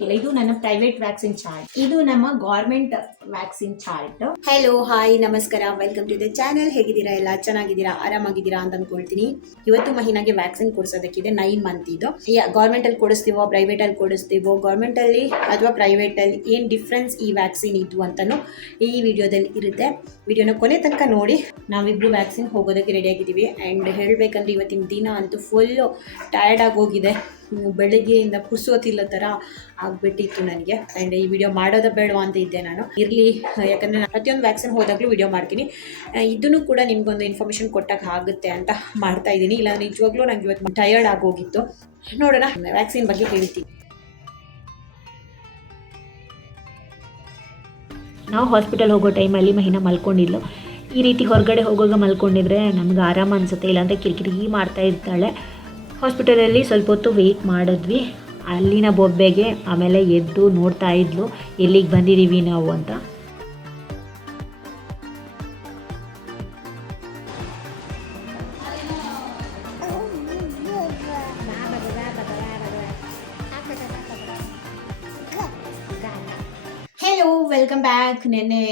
ಇದು ನನ್ನ private vaccine chart. ಇದು ನಮ್ಮ government vaccine chart. Hello hi ನಮಸ್ಕಾರ, ವೆಲ್ಕಮ್ ಟು ದ ಚಾನೆಲ್. ಹೇಗಿದ್ದೀರಾ? ಎಲ್ಲ ಚೆನ್ನಾಗಿದ್ದೀರಾ, ಆರಾಮಾಗಿದ್ದೀರಾ ಅಂತ ಅನ್ಕೊಳ್ತೀನಿ. ಇವತ್ತು ಮಹಿನಾಗೆ ವ್ಯಾಕ್ಸಿನ್ ಕೊಡಿಸೋದಕ್ಕಿದೆ. 9 ಮಂತ್ ಇದು. ಗೌರ್ಮೆಂಟ್ ಅಲ್ಲಿ ಕೊಡಿಸ್ತೀವೋ ಪ್ರೈವೇಟ್ ಅಲ್ಲಿ ಕೊಡಿಸ್ತೀವೋ, ಗೌರ್ಮೆಂಟ್ ಅಲ್ಲಿ ಅಥವಾ ಪ್ರೈವೇಟ್ ಅಲ್ಲಿ ಏನ್ ಡಿಫ್ರೆನ್ಸ್ ಈ ವ್ಯಾಕ್ಸಿನ್ ಇದ್ದು ಅಂತಾನು ಈ ವಿಡಿಯೋದಲ್ಲಿ ಇರುತ್ತೆ. ವಿಡಿಯೋನ ಕೊನೆ ತನಕ ನೋಡಿ. ನಾವಿಬ್ರು ವ್ಯಾಕ್ಸಿನ್ ಹೋಗೋದಕ್ಕೆ ರೆಡಿ ಆಗಿದ್ದೀವಿ. ಆ್ಯಂಡ್ ಹೇಳಬೇಕಂದ್ರೆ ಇವತ್ತಿನ ದಿನ ಅಂತೂ ಫುಲ್ ಟಯರ್ಡ್ ಆಗೋಗಿದೆ. ಬೆಳಗ್ಗೆಯಿಂದ ಪುರ್ಸೋತಿಲ್ಲ ಥರ ಆಗ್ಬಿಟ್ಟಿತ್ತು ನನಗೆ. ಆ್ಯಂಡ್ ಈ ವಿಡಿಯೋ ಮಾಡೋದ ಬೇಡವಾ ಅಂತ ಇದ್ದೆ ನಾನು. ಇರಲಿ, ಯಾಕಂದರೆ ನಾನು ಪ್ರತಿಯೊಂದು ವ್ಯಾಕ್ಸಿನ್ ಹೋದಾಗಲೂ ವಿಡಿಯೋ ಮಾಡ್ತೀನಿ. ಇದನ್ನು ಕೂಡ ನಿಮ್ಗೊಂದು ಇನ್ಫಾರ್ಮೇಷನ್ ಕೊಟ್ಟಾಗ ಆಗುತ್ತೆ ಅಂತ ಮಾಡ್ತಾ ಇದ್ದೀನಿ. ಇಲ್ಲ ನಿಜವಾಗ್ಲೂ ನಂಗೆ ಇವತ್ತು ಟಯರ್ಡ್ ಆಗೋಗಿತ್ತು. ನೋಡೋಣ, ವ್ಯಾಕ್ಸಿನ್ ಬಗ್ಗೆ ಹೇಳ್ತೀನಿ. ನಾವು ಹಾಸ್ಪಿಟಲ್ ಹೋಗೋ ಟೈಮಲ್ಲಿ ಮಹಿನಾ ಮಲ್ಕೊಂಡಿದ್ಲು. ಈ ರೀತಿ ಹೊರಗಡೆ ಹೋಗುವಾಗ ಮಲ್ಕೊಂಡಿದ್ರೆ ನಮ್ಗೆ ಆರಾಮ ಅನಿಸುತ್ತೆ, ಇಲ್ಲಾಂದರೆ ಕಿರಿಕಿರಿ ಮಾಡ್ತಾ ಇರ್ತಾಳೆ. ಹಾಸ್ಪಿಟಲಲ್ಲಿ ಸ್ವಲ್ಪ ಹೊತ್ತು ವೆಯ್ಟ್ ಮಾಡಿದ್ವಿ. ಅಲ್ಲಿನ ಬೊಬ್ಬೆಗೆ ಆಮೇಲೆ ಎದ್ದು ನೋಡ್ತಾ ಇದ್ಲು ಎಲ್ಲಿಗೆ ಬಂದಿದ್ದೀವಿ ನಾವು ಅಂತ. Hello, welcome back. ನೆನ್ನೆ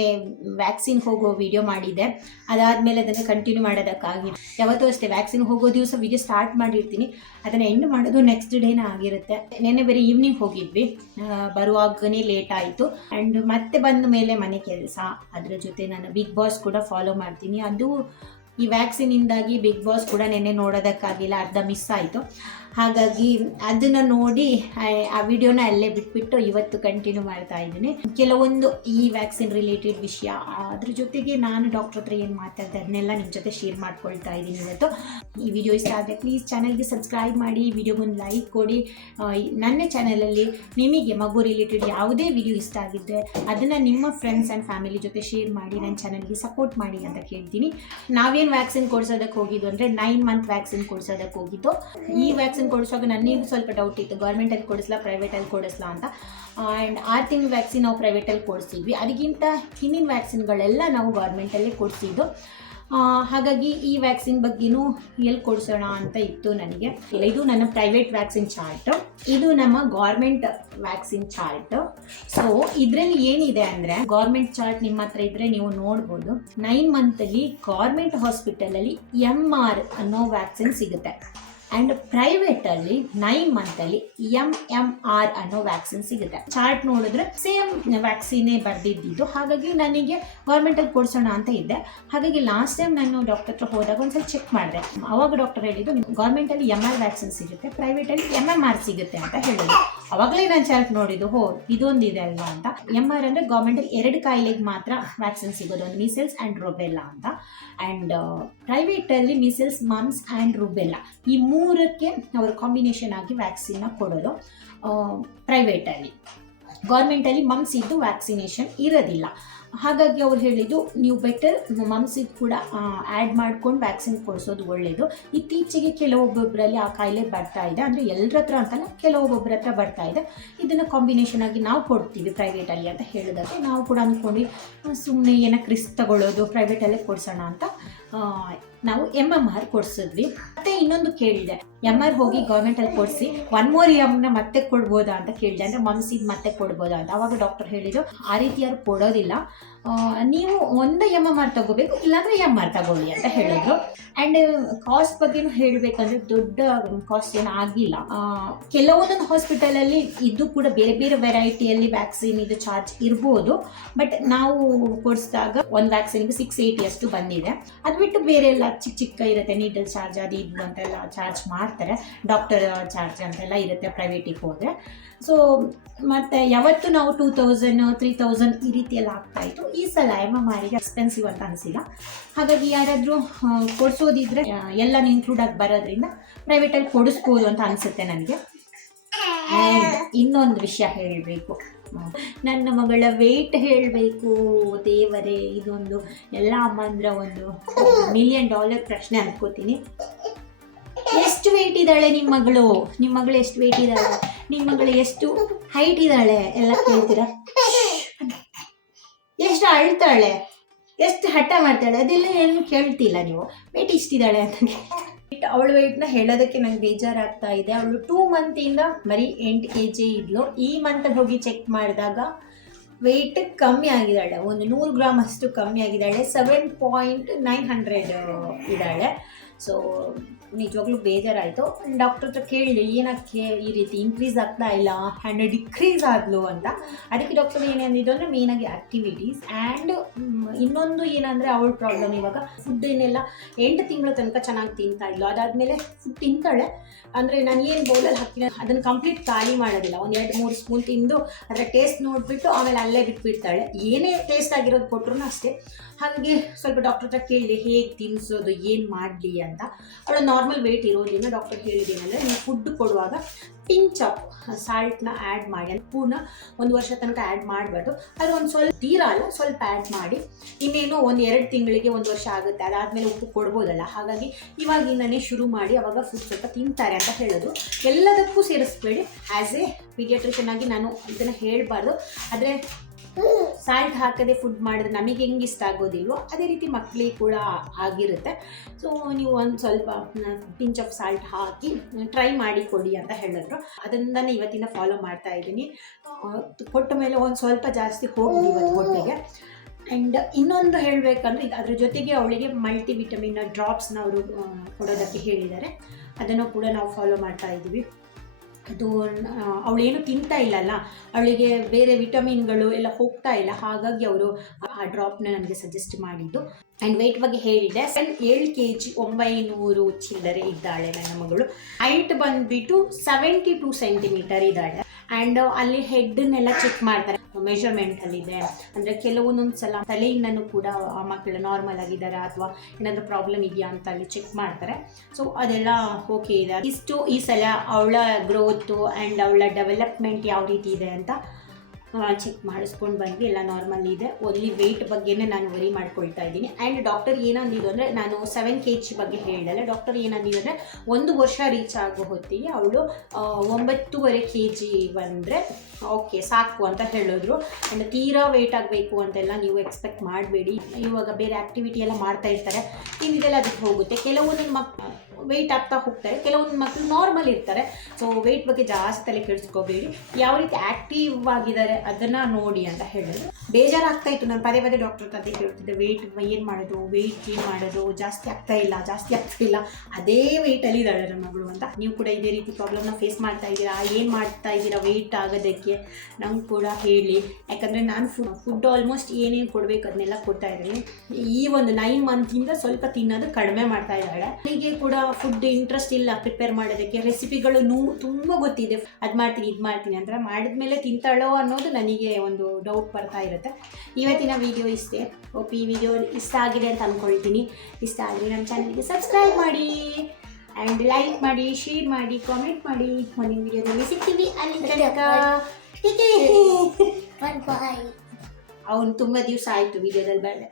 ವ್ಯಾಕ್ಸಿನ್ ಹೋಗೋ ವಿಡಿಯೋ ಮಾಡಿದ್ದೆ, ಅದಾದಮೇಲೆ ಅದನ್ನು ಕಂಟಿನ್ಯೂ ಮಾಡೋದಕ್ಕಾಗಿ ಯಾವತ್ತೂ ಅಷ್ಟೇ ವ್ಯಾಕ್ಸಿನ್ ಹೋಗೋ ದಿವಸ ವಿಡಿಯೋ ಸ್ಟಾರ್ಟ್ ಮಾಡಿರ್ತೀನಿ, ಅದನ್ನು ಎಂಡ್ ಮಾಡೋದು ನೆಕ್ಸ್ಟ್ ಡೇನೇ ಆಗಿರುತ್ತೆ. ನೆನ್ನೆ ಬರೀ ಈವ್ನಿಂಗ್ ಹೋಗಿದ್ವಿ, ಬರುವಾಗನೇ ಲೇಟ್ ಆಯಿತು. ಆ್ಯಂಡ್ ಮತ್ತೆ ಬಂದ ಮೇಲೆ ಮನೆ ಕೆಲಸ, ಅದರ ಜೊತೆ ನಾನು ಬಿಗ್ ಬಾಸ್ ಕೂಡ ಫಾಲೋ ಮಾಡ್ತೀನಿ. ಅದು ಈ ವ್ಯಾಕ್ಸಿನಿಂದಾಗಿ ಬಿಗ್ ಬಾಸ್ ಕೂಡ ನೆನ್ನೆ ನೋಡೋದಕ್ಕಾಗಿಲ್ಲ, ಅರ್ಧ ಮಿಸ್ ಆಯಿತು. ಹಾಗಾಗಿ ಅದನ್ನು ನೋಡಿ ಆ ವಿಡಿಯೋನ ಅಲ್ಲೇ ಬಿಟ್ಬಿಟ್ಟು ಇವತ್ತು ಕಂಟಿನ್ಯೂ ಮಾಡ್ತಾ ಇದ್ದೀನಿ. ಕೆಲವೊಂದು ಈ ವ್ಯಾಕ್ಸಿನ್ ರಿಲೇಟೆಡ್ ವಿಷಯ, ಅದ್ರ ಜೊತೆಗೆ ನಾನು ಡಾಕ್ಟರ್ ಹತ್ರ ಏನು ಮಾತಾಡ್ತಾ ಅದನ್ನೆಲ್ಲ ನಿಮ್ಮ ಜೊತೆ ಶೇರ್ ಮಾಡ್ಕೊಳ್ತಾ ಇದ್ದೀನಿ ಇವತ್ತು. ಈ ವಿಡಿಯೋ ಇಷ್ಟ ಆದರೆ ಪ್ಲೀಸ್ ಚಾನಲ್ಗೆ ಸಬ್ಸ್ಕ್ರೈಬ್ ಮಾಡಿ, ವಿಡಿಯೋಗೊಂದು ಲೈಕ್ ಕೊಡಿ. ನನ್ನ ಚಾನಲಲ್ಲಿ ನಿಮಗೆ ಮಗು ರಿಲೇಟೆಡ್ ಯಾವುದೇ ವಿಡಿಯೋ ಇಷ್ಟ ಆಗಿದ್ದರೆ ಅದನ್ನು ನಿಮ್ಮ ಫ್ರೆಂಡ್ಸ್ ಆ್ಯಂಡ್ ಫ್ಯಾಮಿಲಿ ಜೊತೆ ಶೇರ್ ಮಾಡಿ, ನನ್ನ ಚಾನಲ್ಗೆ ಸಪೋರ್ಟ್ ಮಾಡಿ ಅಂತ ಕೇಳ್ತೀನಿ. ನಾವೇನು ವ್ಯಾಕ್ಸಿನ್ ಕೊಡಿಸೋದಕ್ಕೆ ಹೋಗಿದ್ದು ಅಂದರೆ 9 ಮಂತ್ ವ್ಯಾಕ್ಸಿನ್ ಕೊಡಿಸೋದಕ್ಕೆ ಹೋಗಿದ್ದು. ಈ ವ್ಯಾಕ್ಸಿನ್ ಕೊಡಿಸುವಾಗ ನನಗೆ ಸ್ವಲ್ಪ ಡೌಟ್ ಇತ್ತು, ಗೌರ್ಮೆಂಟಲ್ಲಿ ಕೊಡಿಸ್ಲಾ ಪ್ರೈವೇಟಲ್ಲಿ ಕೊಡಿಸ್ಲಾ ಅಂತ. ಆ್ಯಂಡ್ 6 ತಿಂಗಳ ವ್ಯಾಕ್ಸಿನ್ ನಾವು ಪ್ರೈವೇಟಲ್ಲಿ ಕೊಡಿಸಿದ್ವಿ. ಅದಕ್ಕಿಂತ ಹಿಂದಿನ ವ್ಯಾಕ್ಸಿನ್ಗಳೆಲ್ಲ ನಾವು ಗೌರ್ಮೆಂಟಲ್ಲೇ ಕೊಡಿಸಿದ್ದು. ಹಾಗಾಗಿ ಈ ವ್ಯಾಕ್ಸಿನ್ ಬಗ್ಗೆನೂ ಎಲ್ಲಿ ಕೊಡಿಸೋಣ ಅಂತ ಇತ್ತು ನನಗೆ. ಇದು ನನ್ನ ಪ್ರೈವೇಟ್ ವ್ಯಾಕ್ಸಿನ್ ಚಾರ್ಟ್, ಇದು ನಮ್ಮ ಗೌರ್ಮೆಂಟ್ ವ್ಯಾಕ್ಸಿನ್ ಚಾರ್ಟ್. ಸೊ ಇದರಲ್ಲಿ ಏನಿದೆ ಅಂದರೆ, ಗೌರ್ಮೆಂಟ್ ಚಾರ್ಟ್ ನಿಮ್ಮ ಹತ್ರ ಇದ್ದರೆ ನೀವು ನೋಡ್ಬೋದು. 9 ಮಂತಲ್ಲಿ ಗೌರ್ಮೆಂಟ್ ಹಾಸ್ಪಿಟಲಲ್ಲಿ MR ಅನ್ನೋ ವ್ಯಾಕ್ಸಿನ್ ಸಿಗುತ್ತೆ. ಆ್ಯಂಡ್ ಪ್ರೈವೇಟಲ್ಲಿ 9 ಮಂತಲ್ಲಿ MMR ಅನ್ನೋ ವ್ಯಾಕ್ಸಿನ್ ಸಿಗುತ್ತೆ. ಚಾರ್ಟ್ ನೋಡಿದ್ರೆ ಸೇಮ್ ವ್ಯಾಕ್ಸಿನೇ ಬರೆದಿದ್ದು. ಹಾಗಾಗಿ ನನಗೆ ಗೌರ್ಮೆಂಟಲ್ಲಿ ಕೊಡಿಸೋಣ ಅಂತ ಇದ್ದೆ. ಹಾಗಾಗಿ ಲಾಸ್ಟ್ ಟೈಮ್ ನಾನು ಡಾಕ್ಟರ್ ಹತ್ರ ಹೋದಾಗ ಒಂದ್ಸಲ ಚೆಕ್ ಮಾಡಿದೆ. ಅವಾಗ ಡಾಕ್ಟರ್ ಹೇಳಿದ್ದು ಗೌರ್ಮೆಂಟಲ್ಲಿ MR ವ್ಯಾಕ್ಸಿನ್ ಸಿಗುತ್ತೆ, ಪ್ರೈವೇಟಲ್ಲಿ MMR ಸಿಗುತ್ತೆ ಅಂತ ಹೇಳಿದ್ರು. ಅವಾಗಲೇ ನಾನು ಚಾರ್ಟ್ ನೋಡಿದ್ದು, ಇದೊಂದಿದೆ ಅಲ್ವಾ ಅಂತ. MR ಅಂದರೆ ಗೌರ್ಮೆಂಟಲ್ಲಿ 2 ಕಾಯಿಲೆಗೆ ಮಾತ್ರ ವ್ಯಾಕ್ಸಿನ್ ಸಿಗೋದು, ಒಂದು ಮೀಸಲ್ಸ್ ಆ್ಯಂಡ್ ರುಬೆಲ್ಲಾ ಅಂತ. ಆ್ಯಂಡ್ ಪ್ರೈವೇಟಲ್ಲಿ ಮೀಸಲ್ಸ್, ಮಮ್ಸ್ ಆ್ಯಂಡ್ ರುಬೆಲ್ಲಾ, ಈ 3ಕ್ಕೆ ಅವರು ಕಾಂಬಿನೇಷನ್ ಆಗಿ ವ್ಯಾಕ್ಸಿನ್ನ ಕೊಡೋದು ಪ್ರೈವೇಟಲ್ಲಿ. ಗೌರ್ಮೆಂಟಲ್ಲಿ ಮಮ್ಸಿದ್ದು ವ್ಯಾಕ್ಸಿನೇಷನ್ ಇರೋದಿಲ್ಲ. ಹಾಗಾಗಿ ಅವ್ರು ಹೇಳಿದ್ದು ನೀವು ಬೆಟರ್ ಮಮ್ಸಿಗೆ ಕೂಡ ಆ್ಯಡ್ ಮಾಡ್ಕೊಂಡು ವ್ಯಾಕ್ಸಿನ್ ಕೊಡಿಸೋದು ಒಳ್ಳೆಯದು. ಇತ್ತೀಚೆಗೆ ಕೆಲವೊಬ್ಬೊಬ್ಬರಲ್ಲಿ ಆ ಕಾಯಿಲೆ ಬರ್ತಾ ಇದೆ, ಅಂದರೆ ಎಲ್ಲರ ಹತ್ರ ಅಂತಲ್ಲ, ಕೆಲವೊಬ್ಬೊಬ್ಬರ ಹತ್ರ ಬರ್ತಾ ಇದೆ. ಇದನ್ನು ಕಾಂಬಿನೇಷನ್ ಆಗಿ ನಾವು ಕೊಡ್ತೀವಿ ಪ್ರೈವೇಟಲ್ಲಿ ಅಂತ ಹೇಳಿದಾಗ ನಾವು ಕೂಡ ಅಂದ್ಕೊಂಡು ಸುಮ್ಮನೆ ಏನಕ್ಕೆ ರಿಸ್ಕ್ ತಗೊಳ್ಳೋದು, ಪ್ರೈವೇಟಲ್ಲೇ ಕೊಡಿಸೋಣ ಅಂತ ನಾವು MMR ಕೊಡಿಸಿದ್ವಿ. ಮತ್ತೆ ಇನ್ನೊಂದು ಕೇಳಿದೆ, MR ಹೋಗಿ ಗೌರ್ಮೆಂಟಲ್ಲಿ ಕೊಡಿಸಿ 1 more Mನ ಮತ್ತೆ ಕೊಡ್ಬೋದಾ ಅಂತ ಕೇಳಿದೆ, ಅಂದರೆ ಮಮ್ಸಿಗೆ ಮತ್ತೆ ಕೊಡ್ಬೋದಾ ಅಂತ. ಅವಾಗ ಡಾಕ್ಟರ್ ಹೇಳಿದ್ರು ಆ ರೀತಿ ಯಾರು ಕೊಡೋದಿಲ್ಲ, ನೀವು ಒಂದು MMR ತಗೋಬೇಕು, ಇಲ್ಲಾಂದರೆ MR ತಗೊಳ್ಳಿ ಅಂತ ಹೇಳಿದ್ರು. ಆ್ಯಂಡ್ ಕಾಸ್ಟ್ ಬಗ್ಗೆನೂ ಹೇಳಬೇಕಂದ್ರೆ ದೊಡ್ಡ ಕಾಸ್ಟ್ ಏನು ಆಗಿಲ್ಲ. ಕೆಲವೊಂದೊಂದು ಹಾಸ್ಪಿಟಲಲ್ಲಿ ಇದು ಕೂಡ ಬೇರೆ ಬೇರೆ ವೆರೈಟಿಯಲ್ಲಿ ವ್ಯಾಕ್ಸಿನ್ ಇದು ಚಾರ್ಜ್ ಇರ್ಬೋದು. ಬಟ್ ನಾವು ಕೊಡಿಸಿದಾಗ ಒಂದು ವ್ಯಾಕ್ಸಿನ್ಗೆ 680 ಅಷ್ಟು ಬಂದಿದೆ. ಅದು ಬಿಟ್ಟು ಬೇರೆ ಎಲ್ಲ ಚಿಕ್ಕ ಚಿಕ್ಕ ಇರುತ್ತೆ, ನೀಡಲ್ ಚಾರ್ಜ್ ಅದು ಇದು ಅಂತೆಲ್ಲ ಚಾರ್ಜ್ ಮಾಡ್ತಾರೆ, ಡಾಕ್ಟರ್ ಚಾರ್ಜ್ ಅಂತೆಲ್ಲ ಇರುತ್ತೆ ಪ್ರೈವೇಟಿಗೆ ಹೋದರೆ. ಸೊ ಮತ್ತು ಯಾವತ್ತು ನಾವು 2000 3000 ಈ ರೀತಿಯೆಲ್ಲ ಆಗ್ತಾಯಿತ್ತು. ಈ ಸಲ MMRಗೆ ಎಕ್ಸ್ಪೆನ್ಸಿವ್ ಅಂತ ಅನಿಸಿಲ್ಲ. ಹಾಗಾಗಿ ಯಾರಾದರೂ ಕೊಡಿಸೋದಿದ್ರೆ ಎಲ್ಲನೂ ಇನ್ಕ್ಲೂಡ್ ಆಗಿ ಬರೋದ್ರಿಂದ ಪ್ರೈವೇಟಲ್ಲಿ ಕೊಡಿಸ್ಬೋದು ಅಂತ ಅನಿಸುತ್ತೆ ನನಗೆ. ಆ್ಯಂಡ್ ಇನ್ನೊಂದು ವಿಷಯ ಹೇಳಬೇಕು, ನನ್ನ ಮಗಳ ವೆಯ್ಟ್ ಹೇಳಬೇಕು. ದೇವರೇ, ಇದೊಂದು ಎಲ್ಲ ಅಮ್ಮಂದ್ರ ಒಂದು $1 million ಪ್ರಶ್ನೆ ಅನ್ಕೋತೀನಿ. ಎಷ್ಟು ವೆಯ್ಟ್ ಇದ್ದಾಳೆ ನಿಮ್ಮ ಮಗಳು ಎಷ್ಟು ವೆಯ್ಟ್ ಇದ್ದಾಳೆ, ನಿಮ್ಮ ಮಗಳು ಎಷ್ಟು ಹೈಟ್ ಇದ್ದಾಳೆ ಎಲ್ಲ ಕೇಳ್ತೀರಾ? ಎಷ್ಟು ಅಳ್ತಾಳೆ, ಎಷ್ಟು ಹಠ ಮಾಡ್ತಾಳೆ, ಅದೆಲ್ಲ ಏನು ಕೇಳ್ತಿಲ್ಲ ನೀವು. ವೆಯ್ಟ್ ಇಷ್ಟಿದ್ದಾಳೆ ಅಂತ ಅವಳ ವೆಯ್ಟ್ನ ಹೇಳೋದಕ್ಕೆ ನಂಗೆ ಬೇಜಾರಾಗ್ತಾ ಇದೆ. ಅವಳು 2 ಮಂತಿಂದ ಬರೀ 8 kg ಇದ್ಲು. ಈ ಮಂತಲ್ಲಿ ಹೋಗಿ ಚೆಕ್ ಮಾಡಿದಾಗ ವೆಯ್ಟ್ ಕಮ್ಮಿ ಆಗಿದ್ದಾಳೆ, ಒಂದು 100 ಗ್ರಾಮ್ ಅಷ್ಟು ಕಮ್ಮಿ ಆಗಿದ್ದಾಳೆ. 7.900 ಇದ್ದಾಳೆ. ಸೊ ನಿಜವಾಗ್ಲೂ ಬೇಜಾರಾಯಿತು. ಡಾಕ್ಟರ್ ಹತ್ರ ಕೇಳಿದೆ ಏನಕ್ಕೆ ಈ ರೀತಿ ಇನ್ಕ್ರೀಸ್ ಆಗ್ತಾ ಇಲ್ಲ ಆ್ಯಂಡ್ ಡಿಕ್ರೀಸ್ ಆದ್ಲು ಅಂತ. ಅದಕ್ಕೆ ಡಾಕ್ಟರ್ ಏನಂದಿದ್ದು ಅಂದರೆ ಮೇಯ್ನಾಗಿ ಆ್ಯಕ್ಟಿವಿಟೀಸ್ ಆ್ಯಂಡ್ ಇನ್ನೊಂದು ಏನಂದರೆ ಅವಳ ಪ್ರಾಬ್ಲಮ್ ಇವಾಗ ಫುಡ್ ಏನೆಲ್ಲ 8 ತಿಂಗಳ ತನಕ ಚೆನ್ನಾಗಿ ತಿಂತಾ ಇದ್ಲು. ಅದಾದಮೇಲೆ ಫುಡ್ ತಿಂತಾಳೆ, ಅಂದರೆ ನಾನು ಏನು ಬೌಲಲ್ಲಿ ಹಾಕ್ತೀನಿ ಅದನ್ನು ಕಂಪ್ಲೀಟ್ ಖಾಲಿ ಮಾಡೋದಿಲ್ಲ. ಒಂದು 2-3 ಸ್ಪೂನ್ ತಿಂದು ಅದರ ಟೇಸ್ಟ್ ನೋಡಿಬಿಟ್ಟು ಆಮೇಲೆ ಅಲ್ಲೇ ಬಿಟ್ಬಿಡ್ತಾಳೆ. ಏನೇ ಟೇಸ್ಟ್ ಆಗಿರೋದು ಕೊಟ್ಟರು ಅಷ್ಟೇ. ಹಾಗಾಗಿ ಸ್ವಲ್ಪ ಡಾಕ್ಟರ್ ಹತ್ರ ಕೇಳಿದೆ ಹೇಗೆ ತಿನ್ನಿಸೋದು, ಏನು ಮಾಡಲಿ ಅಂತ. ಅವಳು ನಾರ್ಮಲ್ ವೆಯ್ಟ್ ಇರೋದ್ರಿಂದ ಡಾಕ್ಟರ್ ಹೇಳಿದ್ದೇನೆಂದರೆ ನೀವು ಫುಡ್ ಕೊಡುವಾಗ ಪಿಂಚ್ ಆಫ್ ಸಾಲ್ಟ್ನ ಆ್ಯಡ್ ಮಾಡಿ, ಪೂರ್ಣ 1 ವರ್ಷ ತನಕ ಆ್ಯಡ್ ಮಾಡಬಾರ್ದು. ಅದು ಒಂದು ಸ್ವಲ್ಪ ತೀರಾ ಅಲ್ಲ, ಸ್ವಲ್ಪ ಆ್ಯಡ್ ಮಾಡಿ. ಇನ್ನೇನು ಒಂದು 2 ತಿಂಗಳಿಗೆ 1 ವರ್ಷ ಆಗುತ್ತೆ, ಅದಾದಮೇಲೆ ಉಪ್ಪು ಕೊಡ್ಬೋದಲ್ಲ. ಹಾಗಾಗಿ ಇವಾಗಿಂದನೇ ಶುರು ಮಾಡಿ ಅವಾಗ ಫುಡ್ ಸ್ವಲ್ಪ ತಿಂತಾರೆ ಅಂತ ಹೇಳೋದು. ಎಲ್ಲದಕ್ಕೂ ಸೇರಿಸ್ಬೇಡಿ. ಆ್ಯಸ್ ಎ ಪೀಡಿಯಾಟ್ರಿಷಿಯನ್ ಆಗಿ ನಾನು ಇದನ್ನು ಹೇಳಬಾರ್ದು. ಆದರೆ ಸಾಲ್ಟ್ ಹಾಕದೆ ಫುಡ್ ಮಾಡಿದ್ರೆ ನಮಗೆ ಹೆಂಗೆ ಇಷ್ಟ ಆಗೋದಿಲ್ವೋ ಅದೇ ರೀತಿ ಮಕ್ಕಳಿಗೆ ಕೂಡ ಆಗಿರುತ್ತೆ. ಸೊ ನೀವು ಒಂದು ಸ್ವಲ್ಪ ಪಿಂಚ್ ಆಫ್ ಸಾಲ್ಟ್ ಹಾಕಿ ಟ್ರೈ ಮಾಡಿ ಕೊಡಿ ಅಂತ ಹೇಳಿದ್ರು. ಅದನ್ನೇ ಇವತ್ತಿನ ಫಾಲೋ ಮಾಡ್ತಾ ಇದ್ದೀನಿ. ಕೊಟ್ಟ ಮೇಲೆ ಒಂದು ಸ್ವಲ್ಪ ಜಾಸ್ತಿ ಹೋಗಿದೆ ಇವತ್ತು ಹೊಟ್ಟೆಗೆ. ಆ್ಯಂಡ್ ಇನ್ನೊಂದು ಹೇಳಬೇಕಂದ್ರೆ ಅದ್ರ ಜೊತೆಗೆ ಅವಳಿಗೆ ಮಲ್ಟಿ ವಿಟಮಿನ್ ಡ್ರಾಪ್ಸ್ನ ಅವರು ಕೊಡೋದಕ್ಕೆ ಹೇಳಿದ್ದಾರೆ. ಅದನ್ನು ಕೂಡ ನಾವು ಫಾಲೋ ಮಾಡ್ತಾ ಇದ್ದೀವಿ. ಅದು ಅವಳೇನು ತಿಂತಾ ಇಲ್ಲಲ್ಲ, ಅವಳಿಗೆ ಬೇರೆ ವಿಟಮಿನ್ಗಳು ಎಲ್ಲ ಹೋಗ್ತಾ ಇಲ್ಲ. ಹಾಗಾಗಿ ಅವರು ಆ ಡ್ರಾಪ್ನ ನನಗೆ ಸಜೆಸ್ಟ್ ಮಾಡಿದ್ದು. ಆ್ಯಂಡ್ ವೆಯ್ಟ್ ಬಗ್ಗೆ ಹೇಳಿದೆ. 7 kg 900 ಚಿಲ್ಲರೆ ಇದ್ದಾಳೆ ನನ್ನ ಮಗಳು. ಹೈಟ್ ಬಂದುಬಿಟ್ಟು 72 ಸೆಂಟಿಮೀಟರ್ ಇದ್ದಾಳೆ. ಆ್ಯಂಡ್ ಅಲ್ಲಿ ಹೆಡ್ನೆಲ್ಲ ಚೆಕ್ ಮಾಡ್ತಾರೆ, ಮೆಷರ್ಮೆಂಟಲ್ಲಿದೆ. ಅಂದರೆ ಕೆಲವೊಂದೊಂದು ಸಲ ತಲೆಯಿಂದನೂ ಕೂಡ ಆ ಮಕ್ಕಳು ನಾರ್ಮಲ್ ಆಗಿದ್ದಾರೆ ಅಥವಾ ಏನಾದರೂ ಪ್ರಾಬ್ಲಮ್ ಇದೆಯಾ ಅಂತ ಅಲ್ಲಿ ಚೆಕ್ ಮಾಡ್ತಾರೆ. ಸೊ ಅದೆಲ್ಲ ಓಕೆ ಇದೆ. ಇಷ್ಟು ಈ ಸಲ ಅವಳ ಗ್ರೋತು ಆ್ಯಂಡ್ ಅವಳ ಡೆವಲಪ್ಮೆಂಟ್ ಯಾವ ರೀತಿ ಇದೆ ಅಂತ ಚೆಕ್ ಮಾಡಿಸ್ಕೊಂಡು ಬಂದು ಎಲ್ಲ ನಾರ್ಮಲ್ ಇದೆ. ಓನ್ಲಿ ವೆಯ್ಟ್ ಬಗ್ಗೆನೇ ನಾನು ವರಿ ಮಾಡ್ಕೊಳ್ತಾ ಇದ್ದೀನಿ. ಆ್ಯಂಡ್ ಡಾಕ್ಟರ್ ಏನಂದಿದ್ದು ಅಂದರೆ, ನಾನು 7 kg ಬಗ್ಗೆ ಹೇಳಿದಲ್ಲ, ಡಾಕ್ಟರ್ ಏನಂದಿದ್ದು ಅಂದರೆ 1 ವರ್ಷ ರೀಚ್ ಆಗೋ ಹೊತ್ತಿಗೆ ಅವಳು 9.5 kg ಬಂದರೆ ಓಕೆ ಸಾಕು ಅಂತ ಹೇಳಿದ್ರು. ಆ್ಯಂಡ್ ತೀರಾ ವೆಯ್ಟ್ ಆಗಬೇಕು ಅಂತೆಲ್ಲ ನೀವು ಎಕ್ಸ್ಪೆಕ್ಟ್ ಮಾಡಬೇಡಿ. ಇವಾಗ ಬೇರೆ ಆ್ಯಕ್ಟಿವಿಟಿ ಎಲ್ಲ ಮಾಡ್ತಾ ಇರ್ತಾರೆ, ತಿಂದಿದ್ದೆಲ್ಲ ಅದಕ್ಕೆ ಹೋಗುತ್ತೆ. ಕೆಲವೊಂದು ವೆಯ್ಟ್ ಆಗ್ತಾ ಹೋಗ್ತಾರೆ, ಕೆಲವೊಂದು ಮಕ್ಕಳು ನಾರ್ಮಲ್ ಇರ್ತಾರೆ. ಸೊ ವೆಯ್ಟ್ ಬಗ್ಗೆ ಜಾಸ್ತಿ ತಲೆ ಕೆಡಿಸ್ಕೋಬೇಡಿ. ಯಾವ ರೀತಿ ಆ್ಯಕ್ಟಿವ್ ಆಗಿದ್ದಾರೆ ಅದನ್ನು ನೋಡಿ ಅಂತ ಹೇಳಿದ್ರು. ಬೇಜಾರಾಗ್ತಾ ಇತ್ತು. ನಾನು ಪದೇ ಡಾಕ್ಟರ್ ಹತ್ರ ಕೇಳ್ತಿದ್ದೆ, ವೆಯ್ಟ್ ಏನು ಮಾಡೋದು, ವೆಯ್ಟ್ ಗೇನ್ ಮಾಡೋದು, ಜಾಸ್ತಿ ಆಗ್ತಾ ಇಲ್ಲ, ಅದೇ ವೆಯ್ಟಲ್ಲಿ ಇದ್ದಾಳೆ ನನ್ನ ಮಗಳು ಅಂತ. ನೀವು ಕೂಡ ಇದೇ ರೀತಿ ಪ್ರಾಬ್ಲಮ್ನ ಫೇಸ್ ಮಾಡ್ತಾ ಇದ್ದೀರಾ, ಏನು ಮಾಡ್ತಾ ಇದ್ದೀರಾ ವೆಯ್ಟ್ ಆಗೋದಕ್ಕೆ ನಂಗೆ ಕೂಡ ಹೇಳಿ. ಯಾಕಂದರೆ ನಾನು ಫುಡ್ ಆಲ್ಮೋಸ್ಟ್ ಏನೇನು ಕೊಡಬೇಕು ಅದನ್ನೆಲ್ಲ ಕೊಡ್ತಾ ಇದ್ದೀನಿ. ಈ ಒಂದು 9 ಮಂತಿಂದ ಸ್ವಲ್ಪ ತಿನ್ನೋದು ಕಡಿಮೆ ಮಾಡ್ತಾ ಇದ್ದಾಳೆ. ಹೀಗೆ ಕೂಡ ಫುಡ್ ಇಂಟ್ರೆಸ್ಟ್ ಇಲ್ಲ ಪ್ರಿಪೇರ್ ಮಾಡೋದಕ್ಕೆ. ರೆಸಿಪಿಗಳು ತುಂಬ ಗೊತ್ತಿದೆ, ಅದು ಮಾಡ್ತೀನಿ ಇದು ಮಾಡ್ತೀನಿ ಅಂತ ಮಾಡಿದ್ಮೇಲೆ ತಿಂತಾಳೋ ಅನ್ನೋದು ನನಗೆ ಒಂದು ಡೌಟ್ ಬರ್ತಾ ಇರುತ್ತೆ. ಇವತ್ತಿನ ವಿಡಿಯೋ ಇಷ್ಟೇ. ಹೋಪ್ ಈ ವಿಡಿಯೋ ಇಷ್ಟ ಆಗಿದೆ ಅಂತ ಅಂದ್ಕೊಳ್ತೀನಿ. ಇಷ್ಟ ಆದರೆ ನಮ್ಮ ಚಾನಲ್ಗೆ ಸಬ್ಸ್ಕ್ರೈಬ್ ಮಾಡಿ ಆ್ಯಂಡ್ ಲೈಕ್ ಮಾಡಿ, ಶೇರ್ ಮಾಡಿ, ಕಾಮೆಂಟ್ ಮಾಡಿ. ಮುಂದಿನ ವಿಡಿಯೋದಲ್ಲಿ ಸಿಗ್ತೀವಿ. ಅಲ್ಲಿ ತನಕ ಅವನು ತುಂಬ ದಿವಸ ಆಯಿತು ವಿಡಿಯೋದಲ್ಲಿ ಬರಲ್ಲ.